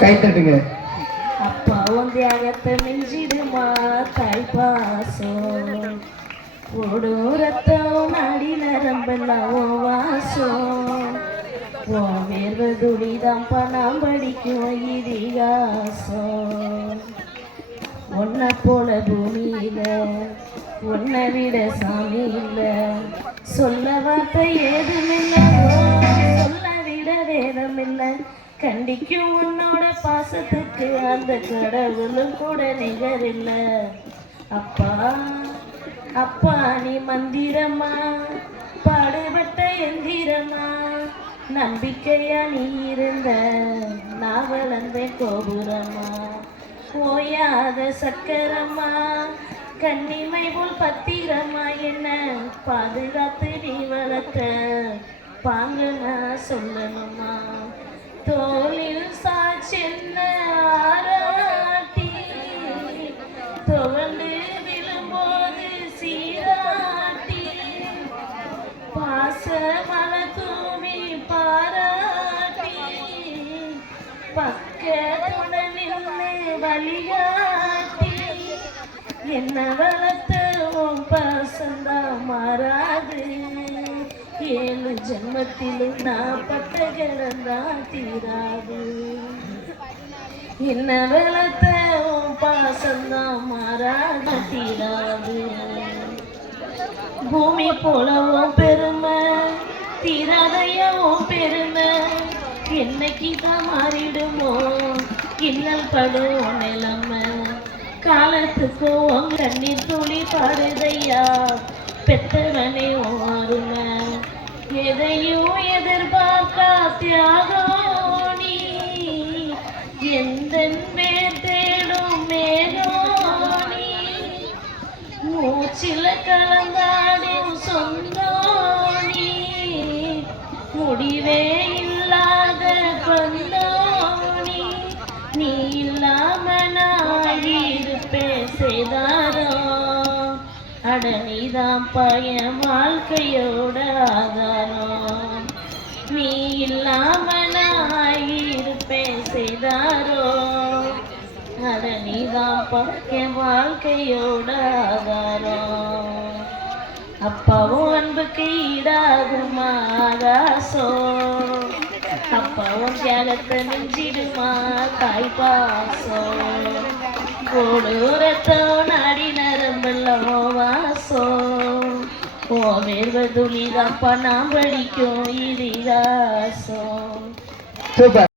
கை தட்டுங்க. அப்பா உன் தியாகத்தை மிஞ்சிடுமா தாய் பாசம் ஓடும் ரத்தம் நாடி நரம்பெல்லாம் வாசம் உன் வேர்வ துடிதான் பணம் படிக்கும் இதிகாசம் உன்னை போல பூமியில உன்னை விட சாமி இல்ல சொல்ல வார்த்தை ஏதுமில்லை சொல்ல விட வேதமில்லை கண்டிக்கும் உன்னோட பாசத்துக்கு அந்த கடவுளும் கூட நிகரில்லை அப்பா அப்பா நீ மந்திரமா பாடுபட்ட எந்திரமா நம்பிக்கையா நீ இருந்த நான் வளர்ந்தேன் கோபுரமா ஓயாத சக்கரமா கண்ணிமை போல் பத்திரமா என்ன பாதுகாத்து நீ வளர்த்த பாங்க நான் சொல்லணுமா தோளில் சாச்சென்ன ஆராட்டி தோண்டு விழும்போது சீராட்டி பாச மலை தூவி பாராட்டி பக்கத்துடன் நின்று வழிகாட்டி என்ன வளர்த்த உன் பாசந்தா மாறாது ஏழு ஜென்மத்திலும் நான் பட்ட கிடந்தா தீராது என்ன வளர்த்த உன் பாசந்தா மாறாது தீராது பூமி போலவும் பெருமை தீராதையவும் பெருமை என்னைக்கு தான் மாறிடுமோ இன்னல் படும் நிலைமை காலத்துக்கும் கண்ணீர் துளி பாடுதையா பெத்தவனே ஓருமை எதையும் எதிர்பார்க்கா தியாகோணி எந்த பேர் தேடும் மேகோணி மூச்சில கலந்தாடும் சொந்தோணி முடிவே இல்லாத கொண்டோணி நீ இல்லாம நான் இருப்பேன் செய்தாரோ அட நீதான் பையன் வாழ்க்கையோட ஆதாரம் நீ இல்லாம நான் இருப்பேன் செய்தாரோ அட நீதான் பையன் வாழ்க்கையோட ஆதாரம் அப்பாவும் அன்புக்கு ஈடாகுமா ஆகாசம் அப்பாவும் தியாகத்தை நெஞ்சிடுமா தாய் பாசம் கோடூரத்தோ நாடி நரம்பெல்லாம் வாசம் ஓ வேர்வ துளிதான் பணம் படிக்கும் இதிகாசம். சூப்பர்.